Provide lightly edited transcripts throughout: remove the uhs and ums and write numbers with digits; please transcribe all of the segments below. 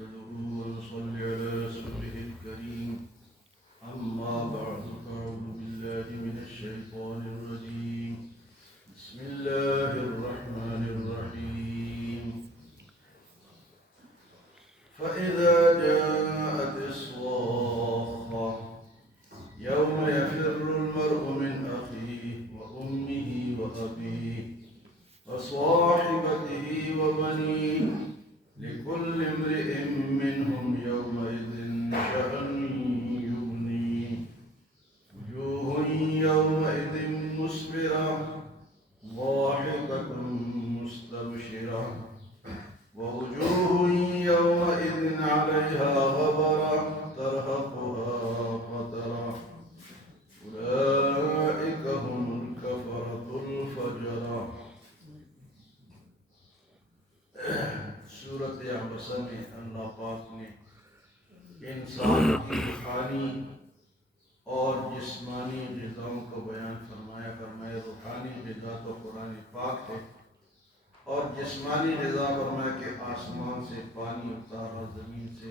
صدره ونصلي على رسوله الكريم. أما بعد فأعوذ بالله من الشيطان الرجيم. بسم الله الرحمن الرحيم. فإذا جاءت الصاخة يوم يفر المرء من أخيه وأمه وأبيه وصاحبته وبنيه لكل امرئ منهم يومئذ شأن يغنيه وجوه يومئذ مسفرة ضاحكة مستبشرة ووجوه يومئذ عليها غبرة ترهقها قترة أولئك هم الكفرة الفجرة. سورۃ عبسہ میں اللہ پاک نے انسان کی روحانی اور جسمانی غذاؤں کو بیان فرمایا. روحانی غذا تو قرآن پاک ہے اور جسمانی غذا فرمایا کہ آسمان سے پانی اتارا، زمین سے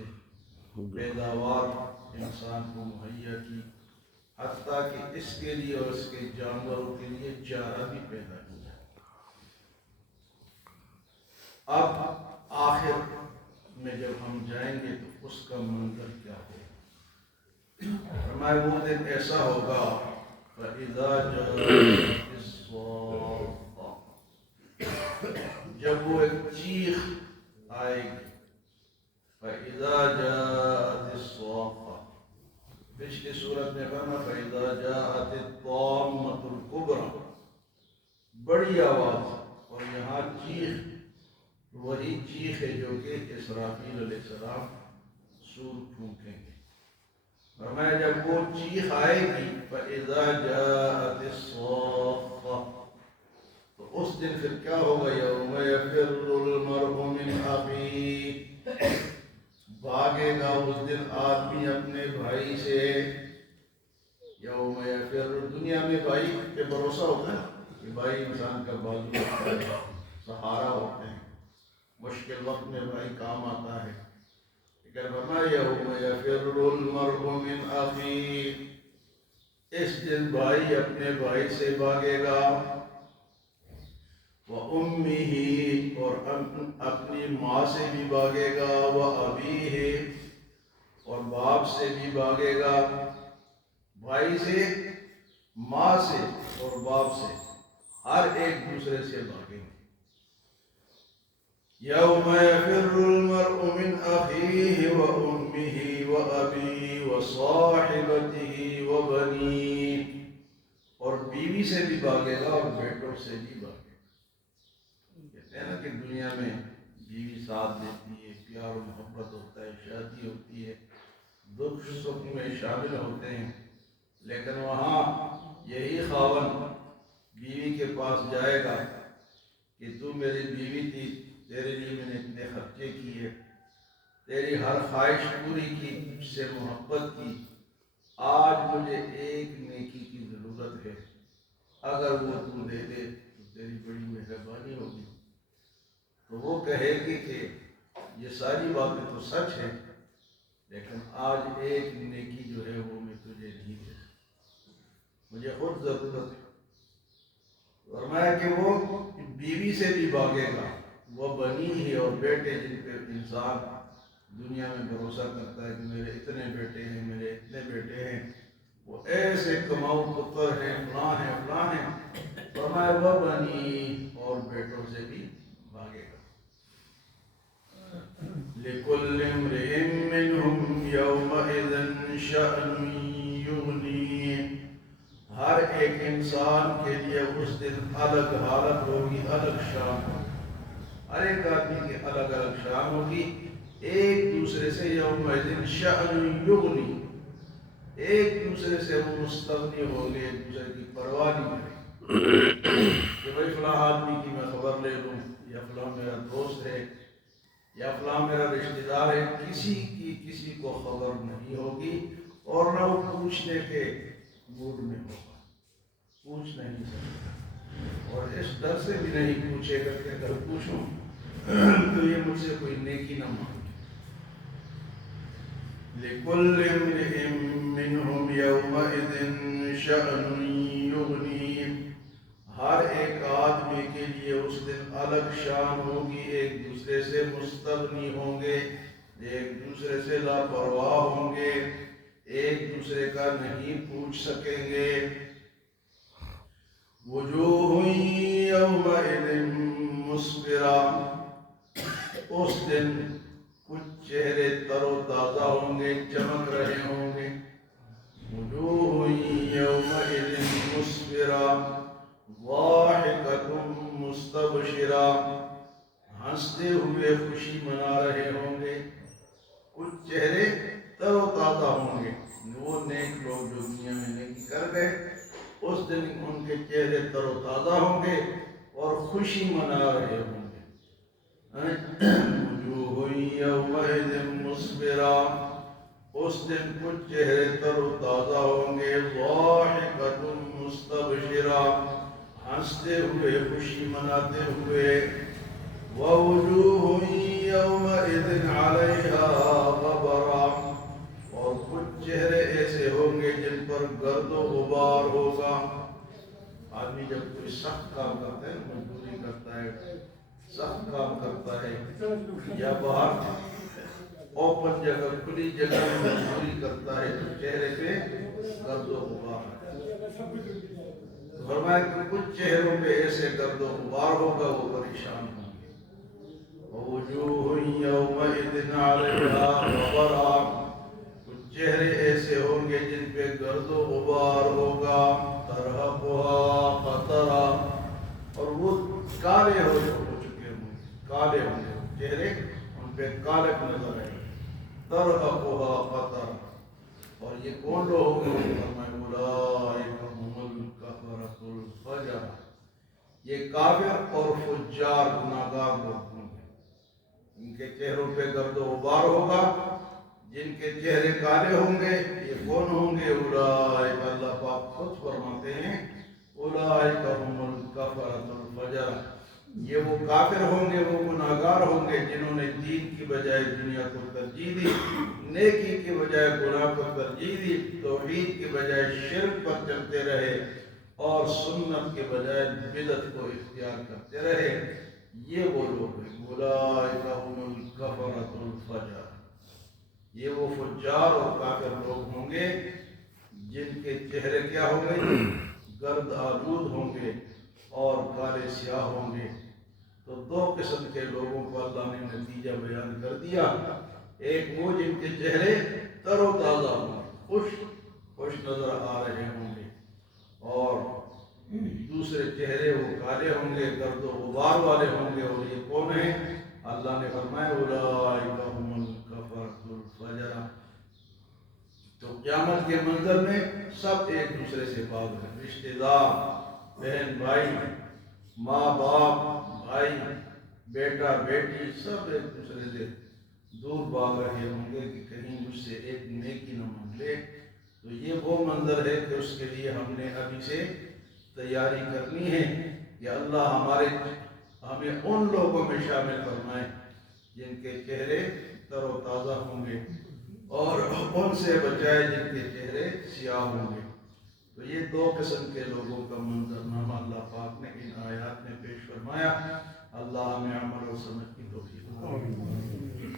پیداوار انسان کو مہیا کی، حتیٰ کہ اس کے لیے اور اس کے جانوروں کے لیے چارہ بھی پیدا کیا. اب آخر میں جب ہم جائیں گے تو اس کا منظر کیا ہوگا؟ فرمایا وہ دن ایسا ہوگا فَإِذَا جَاءَتِ الصَّاخَّةُ، جب وہ ایک چیخ آئے گی. فَإِذَا جَاءَتِ الصَّاخَّةُ، پچھلی صورت میں فرمایا فَإِذَا جَاءَتِ الطَّامَّةُ الْكُبْرَى، بڑی آواز. اور یہاں چیخ وہی چیخ ہے جو کہ اسرافیل علیہ السلام سور پھونکیں گے. فرمایا جب وہ چیخ آئے گی فَإِذَا جَاءَتِ الصَّاخَّةُ، تو اس دن پھر کیا ہوگا؟ يَوْمَ يَفِرُّ الْمَرْءُ مِنْ أَخِيهِ، بھاگے گا اس دن آدمی اپنے بھائی سے. یوم یفر، دنیا میں بھائی پہ بھروسہ ہوتا ہے کہ بھائی انسان کا بازو ہوتا ہے، سہارا ہوتے ہیں، مشکل وقت میں بھائی کام آتا ہے. لیکن فرمایا یوم یفر المرء من اخیہ، اس دن بھائی اپنے بھائی سے بھاگے گا. وَأُمِّهِ، اور اپنی ماں سے بھی بھاگے گا. وَأَبِيهِ، اور باپ سے بھی بھاگے گا. بھائی سے، ماں سے اور باپ سے، ہر ایک دوسرے سے بھاگیں گے. یوم یفر المرء من اخیہ وامہ وابیہ وصاحبتہ وبنیہ، اور بیوی سے بھی بھاگے گا اور بیٹوں سے بھی بھاگے گا. کہتے ہیں نا کہ دنیا میں بیوی ساتھ دیتی ہے، پیار و محبت ہوتا ہے، شادی ہوتی ہے، دکھ سکھ میں شامل ہوتے ہیں. لیکن وہاں یہی خاوند بیوی کے پاس جائے گا کہ تو میری بیوی تھی، تیرے لیے میں نے اتنے خرچے کیے، تیری ہر خواہش پوری کی، تجھ سے محبت کی، آج مجھے ایک نیکی کی ضرورت ہے، اگر وہ تو دے دے تو تیری بڑی مہربانی ہوگی. تو وہ کہے گی کہ یہ ساری باتیں تو سچ ہیں، لیکن آج ایک نیکی جو ہے وہ میں تجھے نہیں دے سکتا، مجھے خود ضرورت ہے. فرمایا کہ وہ بیوی سے بھی بھاگے گا. وہ بنی ہی، اور بیٹے جن پہ انسان دنیا میں بھروسہ کرتا ہے کہ میرے اتنے بیٹے ہیں، میرے اتنے بیٹے ہیں، وہ ایسے کماؤ پتر ہیں، فلاں ہیں فلاں ہیں. فرمایا وہ بنی، اور بیٹوں سے بھی بھاگے گا. لِكُلِّ امْرِئٍ مِّنْهُمْ يَوْمَئِذٍ شَأْنٌ يُغْنِيهِ، ہر ایک انسان کے لیے اس دن الگ حالت ہوگی، الگ شان ہوگی. ہر ایک آدمی کی الگ الگ شان ہوگی. ایک دوسرے سے یومئذ شأن یغنی، ایک دوسرے سے وہ مستغنی ہوں گے، ایک دوسرے کی پرواہ نہیں کریں کہ بھائی فلاں آدمی کی میں خبر لے لوں، یا فلاں میرا دوست ہے، یا فلاں میرا رشتہ دار ہے. کسی کی کسی کو خبر نہیں ہوگی، اور نہ وہ پوچھنے کے موڈ میں ہوگا، پوچھ نہیں سکتا، اور اس ڈر سے بھی نہیں پوچھے گا کہ اگر پوچھوں تو یہ مجھ سے کوئی نیکی نہ مانگے. لِكُلِّ امْرِئٍ مِّنْهُمْ يَوْمَئِذٍ شَأْنٌ يُغْنِيهِ، ہر ایک آدمی کے لیے اس دن الگ شان ہوگی، ایک دوسرے سے مستغنی ہوں گے، ایک دوسرے سے لاپرواہ ہوں گے، ایک دوسرے کا نہیں پوچھ سکیں گے۔ وجوہ یومئذ مسفرہ، اس دن کچھ چہرے تر و تازہ ہوں گے، چمک رہے ہوں گے۔ وجوہ یومئذ مسفرہ ضاحکۃ مستبشرہ، ہنستے ہوئے خوشی منا رہے ہوں گے۔ کچھ چہرے تر و تازہ ہوں گے، وہ نیک لوگ جو دنیا میں نیکی کر گئے، اس دن ان کے چہرے تر و تازہ ہوں گے اور خوشی منا رہے ہوں گے۔ وجوہ یومئذ مسفرہ، اس دن کچھ چہرے تر و تازہ ہوں گے، ضاحکۃ مستبشرہ، ہنستے ہوئے خوشی مناتے ہوئے۔ ووجوہ یومئذ علیہا غبرہ، اور کچھ چہرے ایسے ہوں گے جن پر گرد و غبار ہوگا۔ آدمی جب کوئی سخت کام کرتا ہے، مزدوری کرتا ہے، سخت کام کرتا ہے، یا باہر اوپن جگہ کھلی جگہ میں مزدوری کرتا ہے، تو چہرے پہ گرد و غبار فرمایا کہ کچھ چہروں پہ ایسے گرد و غبار ہوگا، وہ پریشان ہوں گے۔ ووجوہ یومئذ علیہا غبرہ، کچھ چہرے ایسے ہوں گے جن پہ گرد و غبار ہوگا، ترہقھا قترہ، اور وہ کالے ہو چکے ہوں گے، کالے ہوں گے چہرے، ان پہ کالے نظر آئے، ترہقھا قترہ۔ اور یہ کون لوگ ہیں؟ فرمایا اولئک ھم الکفرۃ الفجرہ، یہ کافر اور فجار گناہگار لوگ ہوں گے۔ ان کے چہروں پہ گرد و غبار ہوگا، جن کے چہرے کالے ہوں گے، یہ کون ہوں گے؟ اولئک، اللہ پاک خود فرماتے ہیں اولئک ھم الکفرۃ الفجرہ، یہ وہ کافر ہوں گے، وہ گناہگار ہوں گے جنہوں نے دین کی بجائے دنیا کو ترجیح دی، نیکی کی بجائے گناہ کو ترجیح دی، توحید کی بجائے شرک پر چلتے رہے، اور سنت کے بجائے بدعت کو اختیار کرتے رہے۔ یہ وہ لوگ ہیں، اولئک ھم الکفرۃ الفجرہ، یہ وہ فجار اور کافر لوگ ہوں گے جن کے چہرے کیا ہوں گے؟ گرد آلود ہوں گے اور کالے سیاہ ہوں گے۔ تو دو قسم کے لوگوں کو اللہ نے نتیجہ بیان کر دیا، ایک وہ جن کے چہرے تر و تازہ ہوں گے، خوش نظر آ رہے ہوں گے، اور دوسرے چہرے وہ کالے ہوں گے، گرد و غبار والے ہوں گے۔ اور یہ کون ہیں؟ اللہ نے فرمایا اولئک ھم الکفرۃ الفجرہ۔ تو قیامت کے منظر میں سب ایک دوسرے سے بھاگ رہے، رشتہ دار، بہن بھائی، ماں باپ، بھائی بیٹا بیٹی، سب ایک دوسرے سے دور بھاگ رہے ہوں گے کہ کہیں مجھ سے ایک نیکی نہ مانگ لے۔ تو یہ وہ منظر ہے کہ اس کے لیے ہم نے ابھی سے تیاری کرنی ہے کہ اللہ ہمیں ان لوگوں میں شامل فرمائے جن کے چہرے تر و تازہ ہوں گے، اور ان سے بچائے جن کے چہرے سیاہ ہوں گے۔ تو یہ دو قسم کے لوگوں کا منظرنامہ اللہ پاک نے ان آیات میں پیش فرمایا۔ اللہ ہمیں عمل و سمجھ کی توفیق عطا فرمائے۔